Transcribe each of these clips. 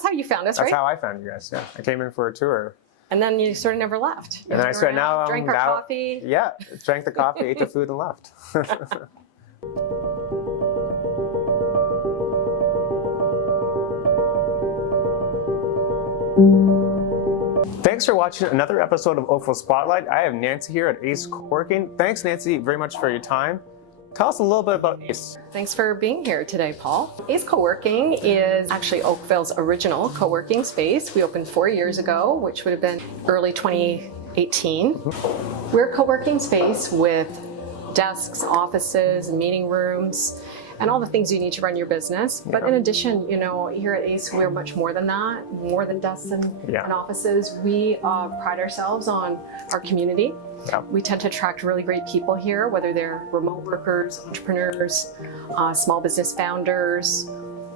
that's how you found us, right? That's how I found you guys, yeah. I came in for a tour. And then you sort of never left. And then I said, now drank our now, coffee. Yeah, drank the coffee, ate the food, and left. Thanks for watching another episode of Oakville Spotlight. I have Nancy here at Ace Coworking. Thanks, Nancy, very much for your time. Tell us a little bit about Ace. Thanks for being here today, Paul. Ace Coworking is actually Oakville's original co-working space. We opened 4 years ago, which would have been early 2018. We're a co-working space with desks, offices, meeting rooms, and all the things you need to run your business. But in addition, you know, here at Ace, we're much more than that, more than desks and offices. We pride ourselves on our community. We tend to attract really great people here, whether they're remote workers, entrepreneurs, small business founders,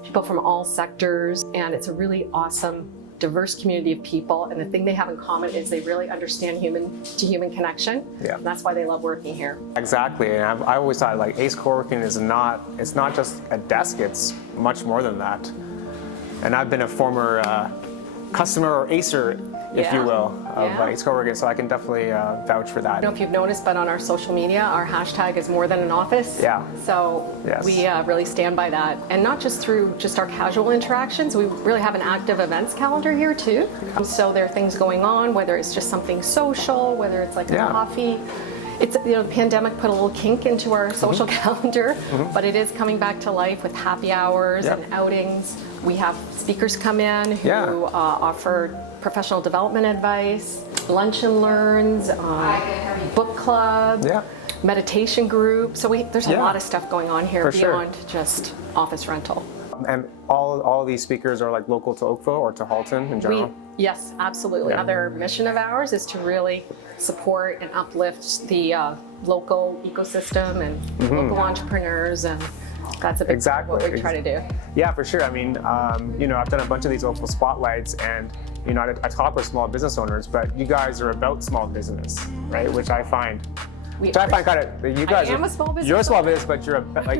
people from all sectors, and it's a really awesome, diverse community of people. And the thing they have in common is they really understand human-to-human connection. And that's why they love working here. Exactly, and I always thought like Ace Coworking is it's not just a desk, it's much more than that. And I've been a former customer or Acer, if you will, of Ace Coworking, so I can definitely vouch for that. I don't know if you've noticed, but on our social media, our hashtag is more than an office. So we really stand by that. And not just through just our casual interactions, we really have an active events calendar here too. So there are things going on, whether it's just something social, whether it's like a coffee. It's, you know, the pandemic put a little kink into our social calendar, but it is coming back to life with happy hours and outings. We have speakers come in who offer professional development advice, lunch and learns, book club, meditation group. So there's a lot of stuff going on here beyond just office rental. And all these speakers are like local to Oakville or to Halton in general? Yes, absolutely. Another mission of ours is to really support and uplift the local ecosystem and local entrepreneurs, and that's a big part of what we try to do. Yeah, for sure. I mean, you know, I've done a bunch of these Oakville Spotlights, and you know, I talk with small business owners, but you guys are about small business, right? Which I find kind of, you guys I am a small business. You're a small business, but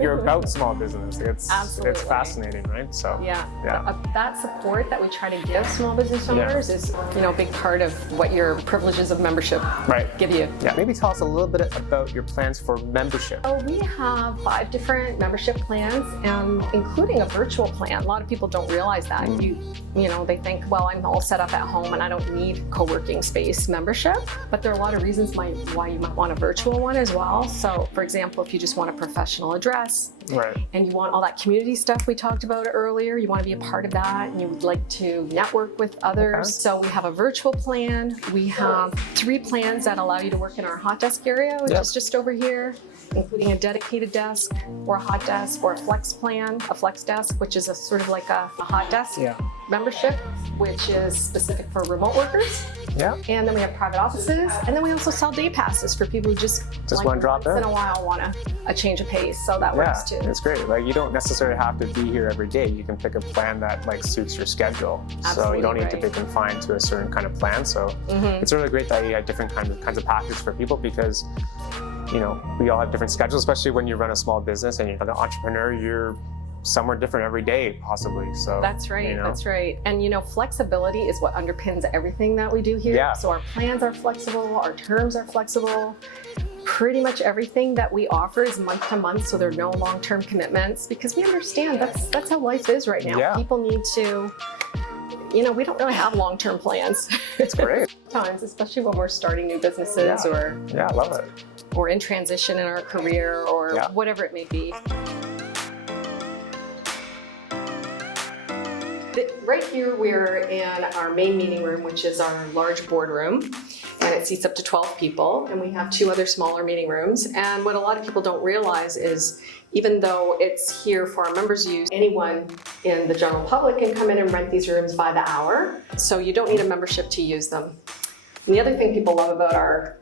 you're about small business. It's fascinating, right? So that support that we try to give small business owners is, you know, a big part of what your privileges of membership give you. Maybe tell us a little bit about your plans for membership. So we have 5 different membership plans, and including a virtual plan. A lot of people don't realize that. You know, they think, well, I'm all set up at home and I don't need co-working space membership. But there are a lot of reasons why you might want a virtual one as well. So for example, if you just want a professional address and you want all that community stuff we talked about earlier, you want to be a part of that and you would like to network with others. So we have a virtual plan. We have 3 plans that allow you to work in our hot desk area, which is just over here, including a dedicated desk or a hot desk, or a flex plan, a flex desk, which is a sort of like a hot desk membership, which is specific for remote workers. And then we have private offices, and then we also sell day passes for people who just like want to drop once in a while want a change of pace. So that works too. It's great. Like, you don't necessarily have to be here every day. You can pick a plan that like suits your schedule. So you don't need to be confined to a certain kind of plan. So it's really great that you have different kinds of packages for people, because you know, we all have different schedules, especially when you run a small business and you're an entrepreneur, you're somewhere different every day, possibly. So that's right, you know. That's right. And you know, flexibility is what underpins everything that we do here. So our plans are flexible, our terms are flexible. Pretty much everything that we offer is month to month, so there are no long-term commitments, because we understand that's how life is right now. People need to, you know, we don't really have long-term plans. It's great. Times, especially when we're starting new businesses or I love it. Or in transition in our career, or whatever it may be. Right here, we're in our main meeting room, which is our large boardroom, and it seats up to 12 people, and we have 2 other smaller meeting rooms. And what a lot of people don't realize is, even though it's here for our members' use, anyone in the general public can come in and rent these rooms by the hour, so you don't need a membership to use them. And the other thing people love about our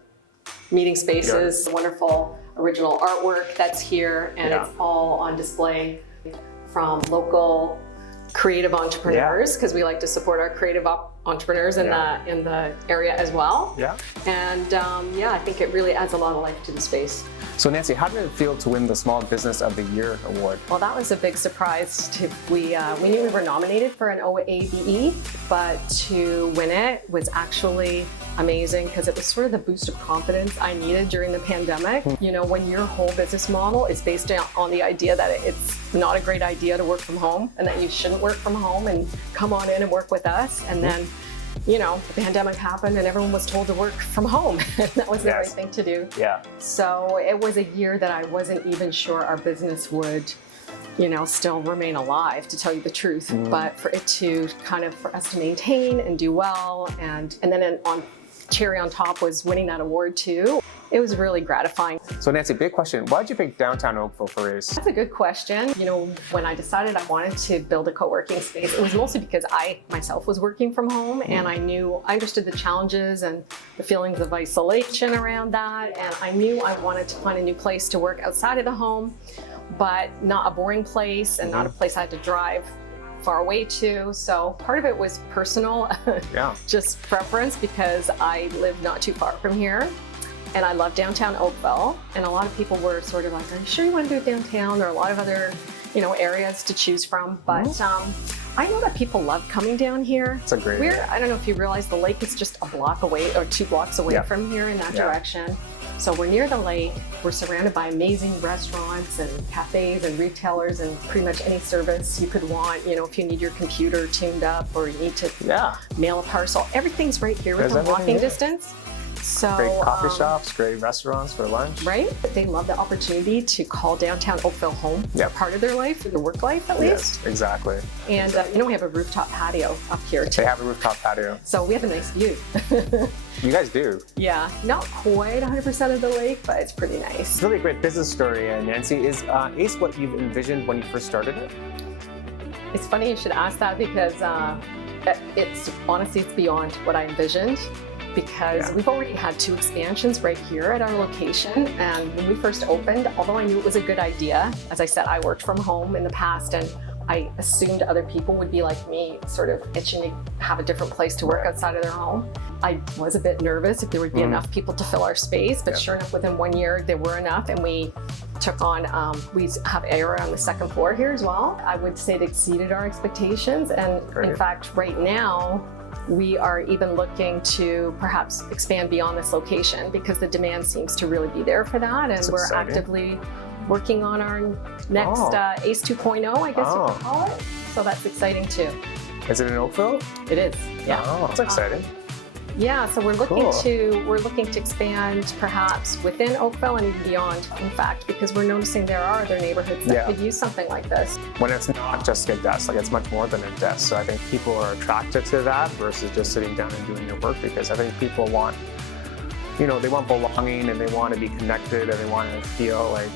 meeting spaces, the wonderful original artwork that's here, and it's all on display from local creative entrepreneurs, because we like to support our creative entrepreneurs in the area as well. Yeah. And I think it really adds a lot of life to the space. So Nancy, how did it feel to win the Small Business of the Year award? Well, that was a big surprise. We knew we were nominated for an OABE, but to win it was actually amazing because it was sort of the boost of confidence I needed during the pandemic. You know, when your whole business model is based on the idea that it's not a great idea to work from home and that you shouldn't work from home and come on in and work with us. And then, you know, the pandemic happened and everyone was told to work from home. And that was the right thing to do. Yeah. So it was a year that I wasn't even sure our business would, you know, still remain alive, to tell you the truth. But for it to for us to maintain and do well, and then on cherry on top was winning that award too. It was really gratifying. So Nancy, big question. Why did you pick downtown Oakville for ACE? That's a good question. You know, when I decided I wanted to build a co-working space, it was mostly because I myself was working from home and I understood the challenges and the feelings of isolation around that. And I knew I wanted to find a new place to work outside of the home, but not a boring place and not a place I had to drive far away to. So part of it was personal, just preference, because I live not too far from here. And I love downtown Oakville. And a lot of people were sort of like, are you sure you want to do it downtown? There are a lot of other, you know, areas to choose from. But I know that people love coming down here. It's a great area. I don't know if you realize the lake is just a block away or 2 blocks away from here in that direction. So we're near the lake. We're surrounded by amazing restaurants and cafes and retailers and pretty much any service you could want. You know, if you need your computer tuned up or you need to mail a parcel, everything's right here within walking distance. So great coffee shops, great restaurants for lunch. Right? They love the opportunity to call downtown Oakville home. Part of their life, their work life at least. Yes, exactly. And you know, we have a rooftop patio up here too. They have a rooftop patio. So we have a nice view. You guys do? Yeah, not quite 100% of the lake, but it's pretty nice. It's really a great business story, Nancy. Is ACE what you've envisioned when you first started it? It's funny you should ask that because honestly, it's beyond what I envisioned. Because we've already had 2 expansions right here at our location. And when we first opened, although I knew it was a good idea, as I said, I worked from home in the past and I assumed other people would be like me, sort of itching to have a different place to work outside of their home. I was a bit nervous if there would be enough people to fill our space, but sure enough, within 1 year, there were enough, and we took on, we have area on the 2nd floor here as well. I would say it exceeded our expectations, and in fact, right now, we are even looking to perhaps expand beyond this location because the demand seems to really be there for that, and we're actively working on our next ACE 2.0, I guess you could call it. So that's exciting too. Is it in Oakville? It is, yeah. Oh, that's exciting. Yeah, so we're looking to expand perhaps within Oakville and even beyond, in fact, because we're noticing there are other neighborhoods that could use something like this. When it's not just a desk, like it's much more than a desk. So I think people are attracted to that versus just sitting down and doing their work, because I think people want, you know, they want belonging and they want to be connected and they want to feel like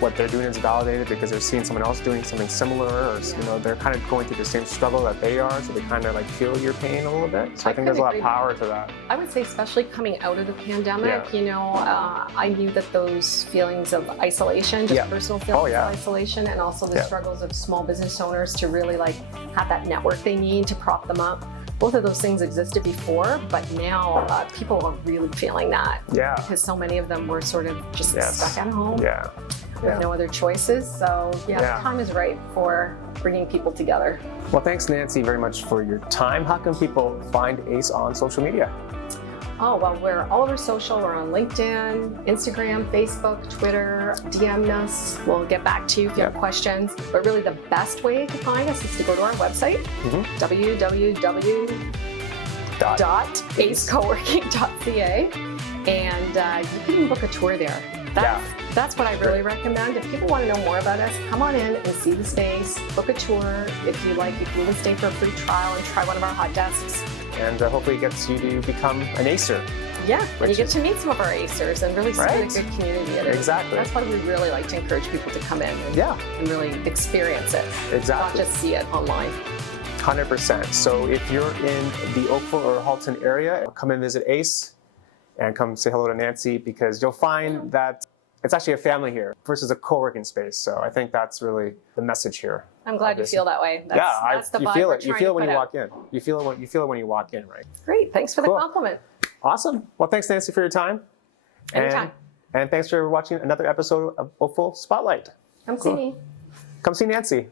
what they're doing is validated because they're seeing someone else doing something similar, or you know, they're kind of going through the same struggle that they are, so they kind of like feel your pain a little bit. So I think there's a lot of power to that. I would say especially coming out of the pandemic, you know, I knew that those feelings of isolation, just personal feelings of isolation, and also the struggles of small business owners to really like have that network they need to prop them up. Both of those things existed before, but now people are really feeling that. Yeah. Because so many of them were sort of just stuck at home. Yeah. With no other choices. So the time is right for bringing people together. Well, thanks Nancy very much for your time. How can people find ACE on social media? Oh, well, we're all over social. We're on LinkedIn, Instagram, Facebook, Twitter. DM us. We'll get back to you if you have questions. But really the best way to find us is to go to our website, www.acecoworking.ca, and you can book a tour there. That's what I really recommend. If people want to know more about us, come on in and see the space, book a tour. If you like, you can even stay for a free trial and try one of our hot desks. And hopefully it gets you to become an ACER. Yeah, and you get to meet some of our ACERs and really see the good community it is. Exactly. That's why we really like to encourage people to come in and really experience it. Exactly. Not just see it online. 100%. So if you're in the Oakville or Halton area, come and visit ACE and come say hello to Nancy, because you'll find that it's actually a family here versus a co-working space. So I think that's really the message here. I'm glad you feel that way. That's the you vibe feel we're it. You trying feel to it when put you out. walk in. You feel it when you walk in, right? Great. Thanks for the Cool. compliment. Awesome. Well, thanks, Nancy, for your time. Anytime. And thanks for watching another episode of Oakville Spotlight. Come see me. Come see Nancy.